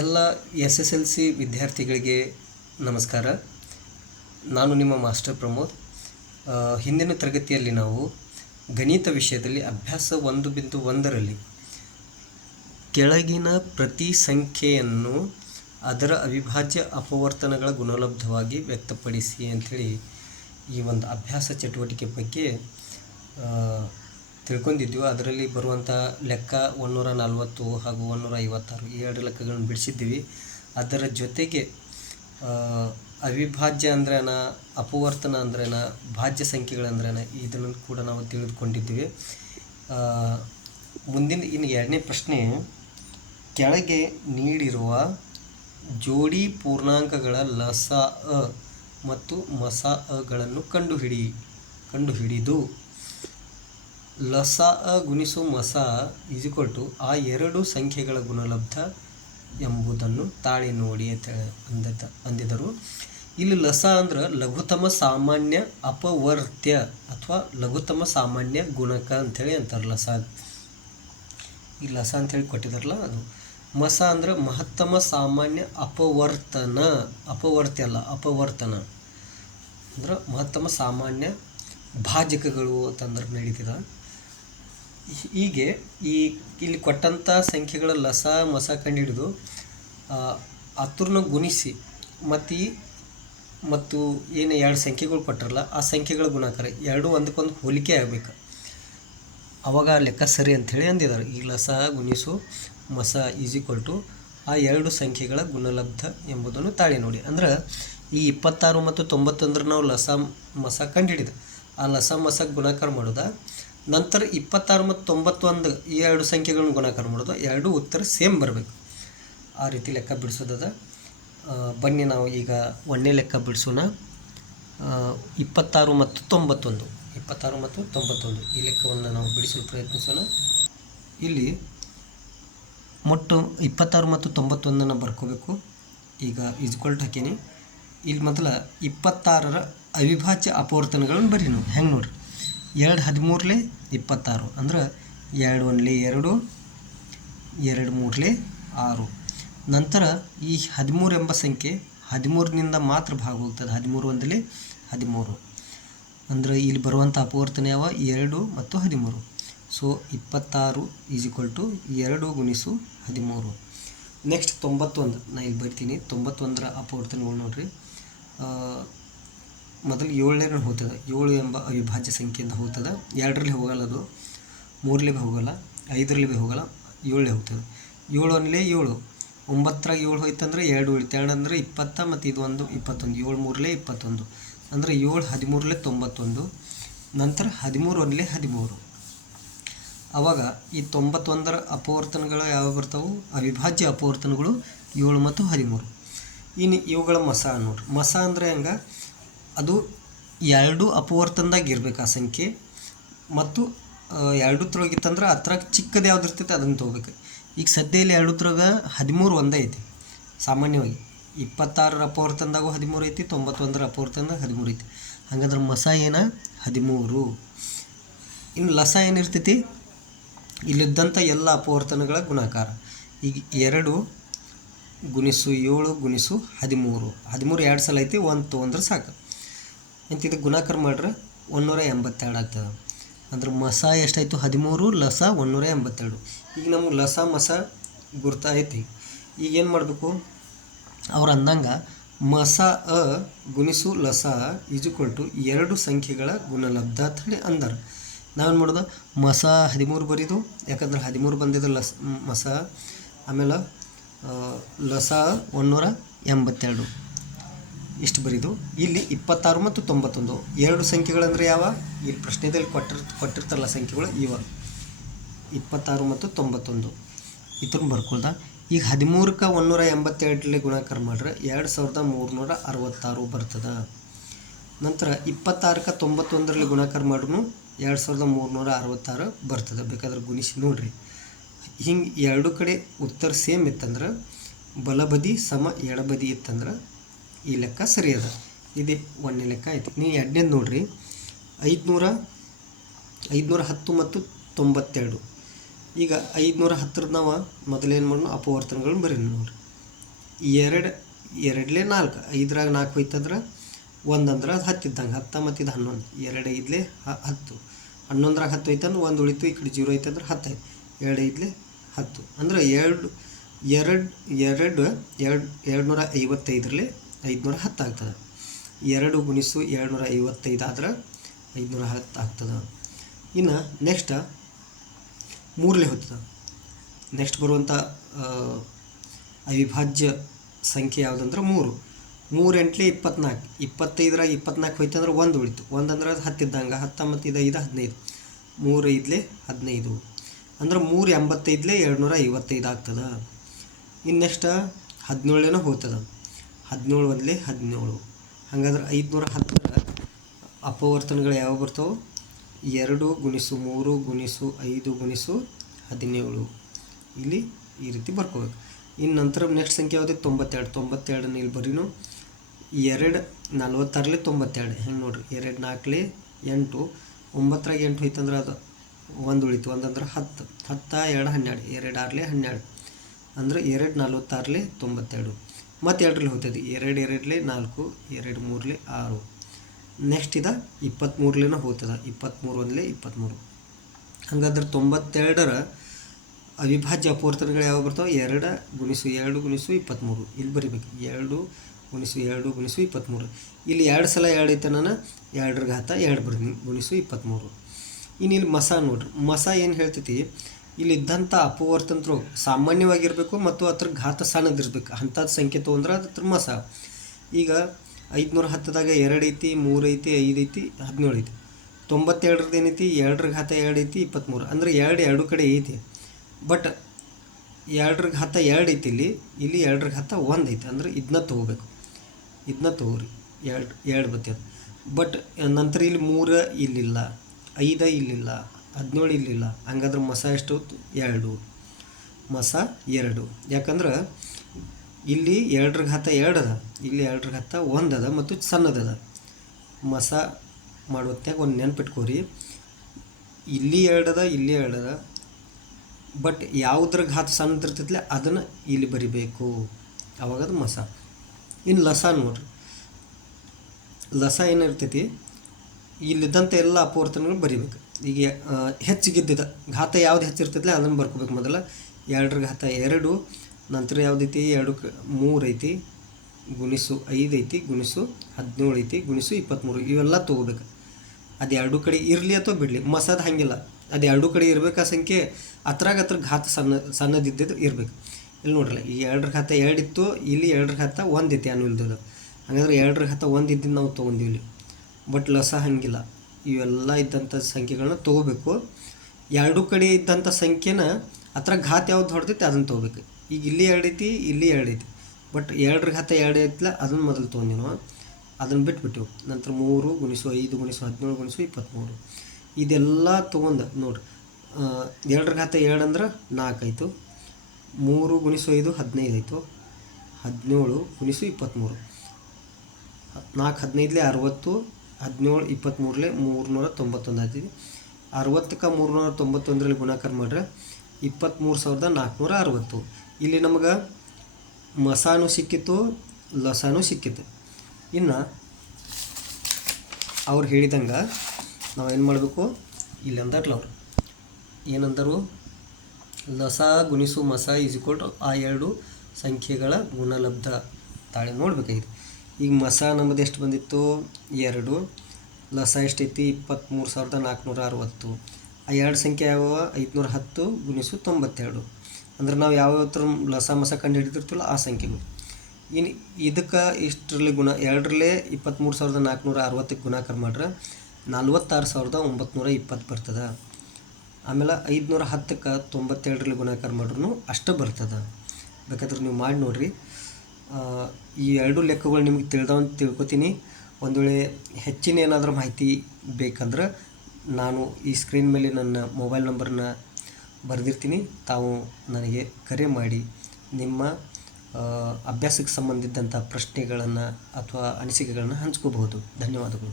ಎಲ್ಲ SSLC ವಿದ್ಯಾರ್ಥಿಗಳಿಗೆ ನಮಸ್ಕಾರ. ನಾನು ನಿಮ್ಮ ಮಾಸ್ಟರ್ ಪ್ರಮೋದ್. ಹಿಂದಿನ ತರಗತಿಯಲ್ಲಿ ನಾವು ಗಣಿತ ವಿಷಯದಲ್ಲಿ ಅಭ್ಯಾಸ 1.1ರಲ್ಲಿ ಕೆಳಗಿನ ಪ್ರತಿ ಸಂಖ್ಯೆಯನ್ನು ಅದರ ಅವಿಭಾಜ್ಯ ಅಪವರ್ತನಗಳ ಗುಣಲಬ್ಧವಾಗಿ ವ್ಯಕ್ತಪಡಿಸಿ ಅಂಥೇಳಿ ಈ ಒಂದು ಅಭ್ಯಾಸ ಚಟುವಟಿಕೆ ಬಗ್ಗೆ ತಿಳ್ಕೊಂಡಿದ್ವಿ. ಅದರಲ್ಲಿ ಬರುವಂಥ ಲೆಕ್ಕ 140 ಹಾಗೂ 156 ಈ ಎರಡು ಲೆಕ್ಕಗಳನ್ನು ಬಿಡಿಸಿದ್ದೀವಿ. ಅದರ ಜೊತೆಗೆ ಅವಿಭಾಜ್ಯ ಅಂದ್ರೇನ, ಅಪವರ್ತನ ಅಂದ್ರೇನ, ಭಾಜ್ಯ ಸಂಖ್ಯೆಗಳಂದ್ರೇನ ಇದನ್ನು ಕೂಡ ನಾವು ತಿಳಿದುಕೊಂಡಿದ್ದೀವಿ. ಮುಂದಿನ ಇನ್ನು ಎರಡನೇ ಪ್ರಶ್ನೆ, ಕೆಳಗೆ ನೀಡಿರುವ ಜೋಡಿ ಪೂರ್ಣಾಂಕಗಳ ಲಸಅ ಮತ್ತು ಮಸಅಗಳನ್ನು ಕಂಡುಹಿಡಿದು ಲಸಅ ಗುಣಿಸು ಮಸಅ = ಆ ಎರಡು ಸಂಖ್ಯೆಗಳ ಗುಣಲಬ್ಧ ಎಂಬುದನ್ನು ತಾಳಿ ನೋಡಿ ಅಂತ ಅಂದಿದ್ದರು. ಇಲ್ಲಿ ಲಸ ಅಂದ್ರೆ ಲಘುತಮ ಸಾಮಾನ್ಯ ಅಪವರ್ತ್ಯ ಅಥವಾ ಲಘುತಮ ಸಾಮಾನ್ಯ ಗುಣಕ ಅಂಥೇಳಿ ಅಂತಾರೆ ಲಸ. ಈ ಲಸ ಅಂಥೇಳಿ ಕೊಟ್ಟಿದಾರಲ್ಲ ಅದು. ಮಸ ಅಂದ್ರೆ ಮಹತ್ತಮ ಸಾಮಾನ್ಯ ಅಪವರ್ತ್ಯ ಅಲ್ಲ, ಅಪವರ್ತನ ಅಂದ್ರೆ ಮಹತ್ತಮ ಸಾಮಾನ್ಯ ಭಾಜಕಗಳು ಅಂತಂದ್ರೆ ನಡೀತದ. ಹೀಗೆ ಇಲ್ಲಿ ಕೊಟ್ಟಂಥ ಸಂಖ್ಯೆಗಳ ಲಸ ಮಸ ಕಂಡುಹಿಡಿದು ಅತ್ರನ್ನ ಗುಣಿಸಿ ಮತ್ತು ಏನು ಎರಡು ಸಂಖ್ಯೆಗಳು ಕೊಟ್ಟರಲ್ಲ ಆ ಸಂಖ್ಯೆಗಳ ಗುಣಾಕಾರ ಎರಡು ಒಂದಕ್ಕೊಂದು ಹೋಲಿಕೆ ಆಗಬೇಕು, ಅವಾಗ ಲೆಕ್ಕ ಸರಿ ಅಂಥೇಳಿ ಅಂದಿದ್ದಾರೆ. ಈ ಲಸ ಗುಣಿಸು ಮಸ = ಆ ಎರಡು ಸಂಖ್ಯೆಗಳ ಗುಣಲಬ್ಧ ಎಂಬುದನ್ನು ತಾಳಿ ನೋಡಿ. ಅಂದ್ರೆ ಈ 26 ಮತ್ತು 91 ನಾವು ಲಸ ಮಸ ಕಂಡುಹಿಡಿದು ಆ ಲಸ ಮಸ ಗುಣಾಕಾರ ಮಾಡೋದು. ನಂತರ 26 ಮತ್ತು 91 ಈ ಎರಡು ಸಂಖ್ಯೆಗಳನ್ನು ಗುಣಾಕಾರ ಮಾಡೋದು. ಎರಡು ಉತ್ತರ ಸೇಮ್ ಬರಬೇಕು, ಆ ರೀತಿ ಲೆಕ್ಕ ಬಿಡಿಸೋದದ. ಬನ್ನಿ ನಾವು ಈಗ ಒಂದನೇ ಲೆಕ್ಕ ಬಿಡಿಸೋಣ. 26 ಮತ್ತು 91 ಈ ಲೆಕ್ಕವನ್ನು ನಾವು ಬಿಡಿಸಲು ಪ್ರಯತ್ನಿಸೋಣ. ಇಲ್ಲಿ ಮೊಟ್ಟು 26 ಮತ್ತು 91 ಬರ್ಕೋಬೇಕು. ಈಗ = ಹಾಕೀನಿ. ಇಲ್ಲಿ ಮೊದಲ 26ರ ಅವಿಭಾಜ್ಯ ಅಪವರ್ತನಗಳನ್ನು ಬರೀ ನಾವು ಹೆಂಗೆ ನೋಡ್ರಿ. 2 13 26 ಅಂದ್ರೆ 2 1 2, 2 3 6. ನಂತರ ಈ 13 ಎಂಬ ಸಂಖ್ಯೆ 13ನಿಂದ ಮಾತ್ರ ಭಾಗ ಹೋಗ್ತದೆ. 13 1 13 ಅಂದರೆ ಇಲ್ಲಿ ಬರುವಂಥ ಅಪವರ್ತನ ಯಾವ 2 ಮತ್ತು 13. ಸೊ 26 = 2 ಗುಣಿಸು 13. ನೆಕ್ಸ್ಟ್ 91 ನಾನು ಇಲ್ಲಿ ಬರ್ತೀನಿ. 91ರ ಅಪವರ್ತನಗಳು ನೋಡ್ರಿ. ಮೊದಲು 7ನೇ ಹೋಗ್ತದೆ. 7 ಎಂಬ ಅವಿಭಾಜ್ಯ ಸಂಖ್ಯೆಯಿಂದ ಹೋಗ್ತದೆ. 2ರಲ್ಲಿ ಹೋಗಲ್ಲ, ಅದು 3ರಲ್ಲಿ ಹೋಗಲ್ಲ, 5ರಲ್ಲಿ ಹೋಗಲ್ಲ, 7ರಲ್ಲಿ ಹೋಗ್ತದೆ. 7 1 7, 9ರಾಗ 7 ಹೋಯ್ತಂದ್ರೆ 2 ಉಳಿತು. 2 ಅಂದರೆ 20 ಮತ್ತು ಇದು 1 21. 7 3 21 ಅಂದರೆ 7 13 91. ನಂತರ 13 1 13. ಆವಾಗ ಈ 91ರ ಅಪವರ್ತನಗಳು ಯಾವ ಬರ್ತಾವೆ? ಅವಿಭಾಜ್ಯ ಅಪವರ್ತನಗಳು 7 ಮತ್ತು 13. ಇನ್ನು ಇವುಗಳ ಮಸ ನೋಡ್ರಿ. ಮಸ ಅಂದರೆ ಹೆಂಗೆ? ಅದು ಎರಡು ಅಪವರ್ತನದಾಗ ಇರಬೇಕು ಆ ಸಂಖ್ಯೆ, ಮತ್ತು ಎರಡು ತ್ರೊಗಿತ್ತಂದ್ರೆ ಅದ್ರಾಗ ಚಿಕ್ಕದು ಯಾವ್ದು ಇರ್ತೈತೆ ಅದನ್ನು ತೊಗೋಬೇಕು. ಈಗ ಸದ್ಯ ಇಲ್ಲಿ 2 13 ಒಂದೇ ಐತಿ ಸಾಮಾನ್ಯವಾಗಿ. 26ರ ಅಪವರ್ತನದಾಗೂ 13 ಐತಿ, 91ರ ಅಪವರ್ತನದಾಗ 13 ಐತಿ. ಹಾಗಾದ್ರೆ ಮಸ ಏನ 13. ಇನ್ನು ಲಸ ಏನಿರ್ತೈತಿ? ಇಲ್ಲಿದ್ದಂಥ ಎಲ್ಲ ಅಪವರ್ತನಗಳ ಗುಣಾಕಾರ. ಈಗ 2 ಗುಣಿಸು 7 ಗುಣಿಸು 13. 13 2 ಸಲ ಐತಿ, 1 ತೊಗೊಂಡ್ರೆ ಸಾಕು. ಅಂತ ಇದಕ್ಕೆ ಗುಣಾಕಾರ ಮಾಡ್ರೆ 182 ಆಗ್ತದೆ. ಅಂದ್ರೆ ಮಸ ಎಷ್ಟಾಯಿತು? 13, ಲಸ 182. ಈಗ ನಮ್ಗೆ ಲಸ ಮಸ ಗುರ್ತಾಯ್ತಿ. ಈಗೇನು ಮಾಡಬೇಕು? ಅವ್ರು ಅಂದಂಗೆ ಮಸ ಅ ಗುಣಿಸು ಲಸ = ಎರಡು ಸಂಖ್ಯೆಗಳ ಗುಣಲಬ್ಧ ಅಂತೇಳಿ ಅಂದಾರೆ. ನಾವೇನು ಮಾಡೋದು? ಮಸ 13 ಬರೀದು, ಯಾಕಂದ್ರೆ 13 ಬಂದಿದ್ದು ಮಸ. ಆಮೇಲೆ ಲಸ 182 ಇಷ್ಟು ಬರೀದು. ಇಲ್ಲಿ 26 ಮತ್ತು 91 ಎರಡು ಸಂಖ್ಯೆಗಳಂದರೆ ಯಾವ? ಇಲ್ಲಿ ಪ್ರಶ್ನೆದಲ್ಲಿ ಕೊಟ್ಟಿರ್ತಾರಲ್ಲ ಸಂಖ್ಯೆಗಳು ಇವ 26 ಮತ್ತು 91 ಇದ್ರನ್ನ ಬರ್ಕೊಳ್ದ. ಈಗ 13ಕ್ಕೆ 182ರಲ್ಲಿ ಗುಣಾಕಾರ ಮಾಡ್ರೆ 2366 ಬರ್ತದೆ. ನಂತರ 26ಕ್ಕೆ 91ರಲ್ಲಿ ಗುಣಾಕಾರ ಮಾಡ್ರೂ 2366 ಬರ್ತದೆ. ಬೇಕಾದ್ರೆ ಗುಣಿಸಿ ನೋಡ್ರಿ. ಹಿಂಗೆ ಎರಡು ಕಡೆ ಉತ್ತರ ಸೇಮ್ ಇತ್ತಂದ್ರೆ, ಬಲಬದಿ ಸಮ ಎಡಬದಿ ಇತ್ತಂದ್ರೆ ಈ ಲೆಕ್ಕ ಸರಿ ಅದ. ಇದೇ ಒಂದನೇ ಲೆಕ್ಕ ಆಯ್ತು. ನೀವು ಎರಡನೇದು ನೋಡ್ರಿ. 510 ಮತ್ತು 92. ಈಗ 510 ನಾವು ಮೊದಲೇನು ಮಾಡೋಣ? ಅಪವರ್ತನಗಳನ್ನ ಬರೀ ನೋಡ್ರಿ. ಎರಡಲೇ 4, 5ರಾಗ 4 ಹೋಯ್ತಂದ್ರೆ 1 ಅಂದ್ರೆ ಅದು 10 ಇದ್ದಂಗೆ, 10 ಮತ್ತು ಇದು 11, 2 5 10, 11ರಾಗ 10 ಹೋಯ್ತಂದ್ರೆ 1 ಉಳಿತು, ಈ ಕಡೆ 0 ಐತಂದ್ರೆ 10 ಆಯ್ತು, 2 5 10 ಅಂದ್ರೆ 255ರಲ್ಲಿ 510 ಆಗ್ತದೆ. 2 ಗುಣಿಸು 255 ಆದ್ರೆ 510 ಆಗ್ತದೆ. ಇನ್ನು ನೆಕ್ಸ್ಟ್ 3ಲೇ ಹೋಗ್ತದೆ. ನೆಕ್ಸ್ಟ್ ಬರುವಂಥ ಅವಿಭಾಜ್ಯ ಸಂಖ್ಯೆ ಯಾವುದಂದ್ರೆ 3. 3 8 24, 25ರಾಗ 24 ಹೋಯ್ತಂದ್ರೆ 1 ಉಳಿತು, 1 ಅಂದ್ರೆ ಅದು 10 ಇದ್ದಂಗೆ, 10 ಮತ್ತು ಇದು 5 15, 3 5 15 ಅಂದ್ರೆ 3 85 255 ಆಗ್ತದೆ. ಇನ್ನು ನೆಕ್ಸ್ಟ್ 17 ಹೋಗ್ತದೆ. 17 1 17, ಹಾಗಾದ್ರೆ 510 ಅಪವರ್ತನಗಳು ಯಾವ ಬರ್ತಾವೆ? 2 ಗುಣಿಸು 3 ಗುಣಿಸು 5 ಗುಣಿಸು 17 ಇಲ್ಲಿ ಈ ರೀತಿ ಬರ್ಕೋಬೇಕು. ಇನ್ನು ನಂತರ ನೆಕ್ಸ್ಟ್ ಸಂಖ್ಯೆ ಯಾವುದೇ 92. 92 ಇಲ್ಲಿ ಬರೀನು 2 46ರಲ್ಲಿ 92, ಹೆಂಗೆ ನೋಡಿರಿ, 2 4ಲಿ 8, 9ರಾಗ 8 ಹೋಯ್ತಂದ್ರೆ ಅದು 1 ಉಳಿತು, 1 ಅಂದ್ರೆ 10, 10 2 12, 2 6ಲಿ 12 ಅಂದರೆ 2 46ಲಿ 92, ಮತ್ತು 2ರಲ್ಲಿ ಹೋಗ್ತದೆ, 2 2ಲಿ 4, 2 3ಲಿ 6. ನೆಕ್ಸ್ಟ್ ಇದು 23ಲೇನೂ ಹೋಗ್ತದೆ, 23 1 23. ಹಾಗಾದ್ರೆ 92ರ ಅವಿಭಾಜ್ಯ ಅಪವರ್ತನಗಳು ಯಾವ ಬರ್ತಾವೆ? 2 ಗುಣಿಸು 2 ಗುಣಿಸು 23 ಇಲ್ಲಿ ಬರಿಬೇಕು, 2 ಗುಣಿಸು 2 ಗುಣಿಸು 23. ಇಲ್ಲಿ 2 ಸಲ 2 ಐತೆ, ನಾನು 2ರ ಘಾತ 2 ಬರ್ತೀನಿ, ಗುಣಿಸು 23. ಇನ್ನು ಇಲ್ಲಿ ಮಸ ನೋಡ್ರಿ, ಮಸ ಏನು ಹೇಳ್ತೈತಿ, ಇಲ್ಲಿದ್ದಂಥ ಅಪವರ್ತನರು ಸಾಮಾನ್ಯವಾಗಿರಬೇಕು ಮತ್ತು ಅದ್ರ ಘಾತ ಸಣ್ಣದಿರ್ಬೇಕು, ಅಂಥದ್ದು ಸಂಖ್ಯೆ ತೊಗೊಂಡ್ರೆ ಅದ್ರ ಮಸ. ಈಗ 510ದಾಗ 2 ಐತಿ, 3 ಐತಿ, 5 ಐತಿ, 17 ಐತಿ. 92ರದ್ದು ಏನೈತಿ, 2ರ ಘಾತ 2 ಐತಿ, 23 ಅಂದರೆ 2 ಎರಡು ಕಡೆ ಐತಿ. ಬಟ್ 2ರ ಘಾತ 2 ಐತಿ, ಇಲ್ಲಿ 2ರ ಘಾತ 1 ಐತಿ, ಅಂದರೆ ಇದನ್ನ ತೊಗೋಬೇಕು, ಇದನ್ನ ತೊಗೋರಿ, 2 ಬರ್ತದೆ. ಬಟ್ ನಂತರ ಇಲ್ಲಿ 3 ಇಲ್ಲಿಲ್ಲ, 5 ಇಲ್ಲಿಲ್ಲ, 17 ಇಲ್ಲಿಲ್ಲ, ಹಂಗಾದ್ರೆ ಮಸ ಎಷ್ಟು? 2, ಮಸ 2. ಯಾಕಂದ್ರೆ ಇಲ್ಲಿ 2ರ ಘಾತ 2 ಅದ, ಇಲ್ಲಿ 2ರ ಘಾತ 1 ಅದ ಮತ್ತು ಸಣ್ಣದದ. ಮಸ ಮಾಡುವತ್ನಾಗ ಒಂದು ನೆನ್ಪಿಟ್ಕೋರಿ, ಇಲ್ಲಿ 2 ಅದ, ಇಲ್ಲಿ 2 ಅದ, ಬಟ್ ಯಾವುದ್ರ ಘಾತ ಸಣ್ಣದಿರ್ತೈತಿಲ್ಲ ಅದನ್ನು ಇಲ್ಲಿ ಬರಿಬೇಕು, ಅವಾಗದು ಮಸ. ಇನ್ನು ಲಸ ನೋಡ್ರಿ, ಲಸ ಏನಿರ್ತೈತಿ, ಇಲ್ಲಿದ್ದಂಥ ಎಲ್ಲ ಅಪವರ್ತನಗಳು ಬರಿಬೇಕು. ಈಗ ಹೆಚ್ಚಿಗಿದ್ದಿದ್ದ ಘಾತ ಯಾವ್ದು ಹೆಚ್ಚಿರ್ತೈತಿಲ್ಲ ಅದನ್ನು ಬರ್ಕೋಬೇಕು. ಮೊದಲ 2ರ ಘಾತ 2, ನಂತರ ಯಾವುದೈತಿ 2 3 ಐತಿ, ಗುಣಿಸು 5 ಐತಿ, ಗುಣಿಸು 17 ಐತಿ, ಗುಣಿಸು 23 ಇವೆಲ್ಲ ತೊಗೋಬೇಕು. ಅದು 2 ಕಡೆ ಇರಲಿ ಅಥವಾ ಬಿಡಲಿ, ಮಸದ ಹಾಗಿಲ್ಲ, ಅದು 2 ಕಡೆ ಇರಬೇಕು ಆ ಸಂಖ್ಯೆ, ಹತ್ರ ಘಾತ ಸಣ್ಣದಿದ್ದು ಇರಬೇಕು. ಇಲ್ಲಿ ನೋಡ್ರಲ್ಲ, ಈ 2ರ ಘಾತ 2 ಇತ್ತು, ಇಲ್ಲಿ 2ರ ಘಾತ 1 ಐತಿ ಅನ್ನುಲ್ದದು, ಹಾಗಾದ್ರೆ 2ರ ಘಾತ 1 ಇದ್ದಿದ್ದು ನಾವು ತೊಗೊಂಡಿವಿ ಇಲ್ಲಿ. ಬಟ್ ಲಸ ಹಾಗಿಲ್ಲ, ಇವೆಲ್ಲ ಇದ್ದಂಥ ಸಂಖ್ಯೆಗಳನ್ನ ತೊಗೋಬೇಕು. 2 ಕಡೆ ಇದ್ದಂಥ ಸಂಖ್ಯೆನ ಹತ್ರ ಘಾತ ಯಾವ್ದು ಹೊಡೆದೈತಿ ಅದನ್ನು ತೊಗೋಬೇಕು. ಈಗ ಇಲ್ಲಿ 2 ಐತಿ, ಇಲ್ಲಿ 2 ಐತಿ, ಬಟ್ 2ರ ಘಾತ 2 ಐತಿಲ್ಲ ಅದನ್ನು ಮೊದಲು ತೊಗೊಂಡಿವಿ ನಾವು, ಅದನ್ನು ಬಿಟ್ಬಿಟ್ಟು ನಂತರ 3 ಗುಣಿಸು 5 ಗುಣಿಸು 17 ಗುಣಿಸು 23 ಇದೆಲ್ಲ ತೊಗೊಂಡು ನೋಡ್ರಿ. 2ರ ಘಾತ 2 ಅಂದ್ರೆ 4 ಆಯಿತು, 3 ಗುಣಿಸು 5 15 ಆಯಿತು, 17 ಗುಣಿಸು 23, 4 15ಲಿ 60, 17 23ಲಿ 391 ಆಗ್ತಿದೆ. 60ಕ್ಕೆ 391ರಲ್ಲಿ ಗುಣಾಕಾರ ಮಾಡ್ರೆ 23,460. ಇಲ್ಲಿ ನಮಗೆ ಮಸಾನು ಸಿಕ್ಕಿತ್ತು, ಲಸಾನು ಸಿಕ್ಕಿತ್ತು. ಇನ್ನು ಅವ್ರು ಹೇಳಿದಂಗೆ ನಾವೇನು ಮಾಡಬೇಕು, ಇಲ್ಲಿ ಅಂದಾರಲ್ಲ ಅವರು ಏನಂದರು, ಲಸ ಗುಣಿಸು ಮಸ ಈಸ್ ಈಕ್ವಲ್ ಟು ಆ 2 ಸಂಖ್ಯೆಗಳ ಗುಣಲಬ್ಧ ತಾಳೆ ನೋಡ್ಬೇಕಾಗಿದೆ. ಈಗ ಮಸ ನಮ್ಮದು ಎಷ್ಟು ಬಂದಿತ್ತು 2, ಲಸ ಎಷ್ಟೈತಿ 23,460. ಆ 2 ಸಂಖ್ಯೆ ಯಾವ 510 ಗುಣಿಸು 92 ಅಂದ್ರೆ ನಾವು ಯಾವ ಲಸ ಮಸ ಕಂಡು ಹಿಡಿದಿರ್ತೀವಲ್ಲ ಆ ಸಂಖ್ಯೆಗಳು. ಇನ್ನು ಇದಕ್ಕೆ ಇಷ್ಟರಲ್ಲಿ 2ರಲ್ಲೇ 23,460ಕ್ಕೆ ಗುಣಾಕಾರ ಮಾಡ್ರೆ 46,920 ಬರ್ತದೆ. ಆಮೇಲೆ 510ಕ್ಕೆ 92ರಲ್ಲಿ ಗುಣಾಕಾರ ಮಾಡ್ರೂ ಅಷ್ಟು ಬರ್ತದೆ. ಬೇಕಾದ್ರೆ ನೀವು ಮಾಡಿ ನೋಡಿರಿ. ಈ 2 ಲೆಕ್ಕಗಳು ನಿಮಗೆ ತಿಳಿದವಂತ ತಿಳ್ಕೊತೀನಿ. ಒಂದು ವೇಳೆ ಹೆಚ್ಚಿನ ಏನಾದರೂ ಮಾಹಿತಿ ಬೇಕಂದ್ರೆ ನಾನು ಈ ಸ್ಕ್ರೀನ್ ಮೇಲೆ ನನ್ನ ಮೊಬೈಲ್ ನಂಬರನ್ನ ಬರೆದಿರ್ತೀನಿ, ತಾವು ನನಗೆ ಕರೆ ಮಾಡಿ ನಿಮ್ಮ ಅಭ್ಯಾಸಕ್ಕೆ ಸಂಬಂಧಿಸಿದಂಥ ಪ್ರಶ್ನೆಗಳನ್ನು ಅಥವಾ ಅನಿಸಿಕೆಗಳನ್ನು ಹಂಚ್ಕೋಬಹುದು. ಧನ್ಯವಾದಗಳು.